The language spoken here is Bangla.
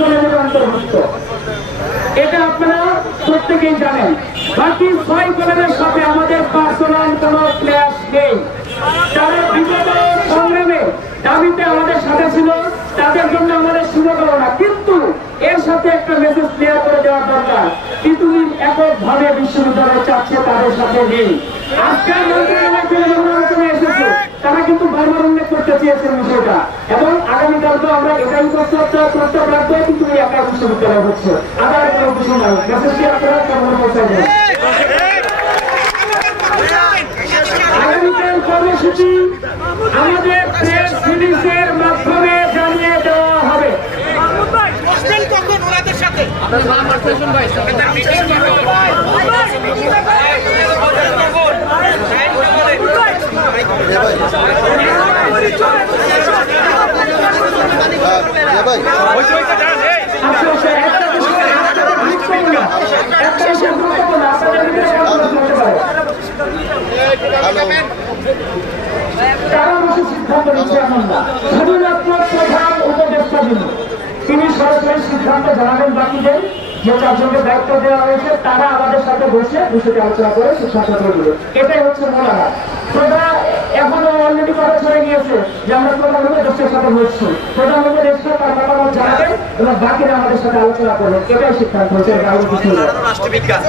কলেজের অন্তর্ভুক্ত, এটা আপনারা প্রত্যেকেই জানেন। বাকি 6 কলেজের সাথে আমাদের পার্সোনাল কোনো ক্লাস নেই। তারা বিগত সংগ্রামে দাবিতে আমাদের সাথে ছিল, তাদের জন্য আমাদের শুভকামনা। কিন্তু এর সাথে একটা মেসেজ ক্লিয়ার করে দেওয়ার দরকার, তিতুমির এককভাবে বিশ্ববিদ্যালয় চাচ্ছে, তাদের সাথে নেই। আজকের মন্ত্রণালয় থেকে যখন আলোচনা এসেছে, তারা কিন্তু বারবার উল্লেখ করতে চেয়েছেন বিষয়টা, এবং আগামীকালকে আমরা এটাই প্রস্তাব রাখবো, কিন্তু এই একা বিশ্ববিদ্যালয় হচ্ছে, আবার কোনো কিছু নাই। মেসেজটি আপনারা কেমন পৌঁছাবেন? আগামীকাল কর্মসূচি আমাদের প্রেস রিলিজের মাধ্যমে জানিয়ে দেওয়া হবে। সিদ্ধান্ত নিচ্ছে এমন না, শুধুমাত্র প্রধান উপদেষ্টা তিনি সরাসরি সিদ্ধান্ত জানাবেন। বাকিদের যে 4 জনকে দায়িত্ব দেওয়া হয়েছে তারা আমাদের সাথে বসে বিষয়টি আলোচনা করে সিদ্ধান্ত নেবে, এটাই হচ্ছে মূল আঘাত। প্রধান এখনো অলরেডি কথা চলে গিয়েছে যে আমরা প্রধান উপদেষ্টার সাথে বসছি, প্রধান উপদেষ্টা তার মতামত জানাবেন এবং বাকিরা আমাদের সাথে আলোচনা করবেন, এটাই সিদ্ধান্ত হচ্ছে। রাষ্ট্রবিজ্ঞান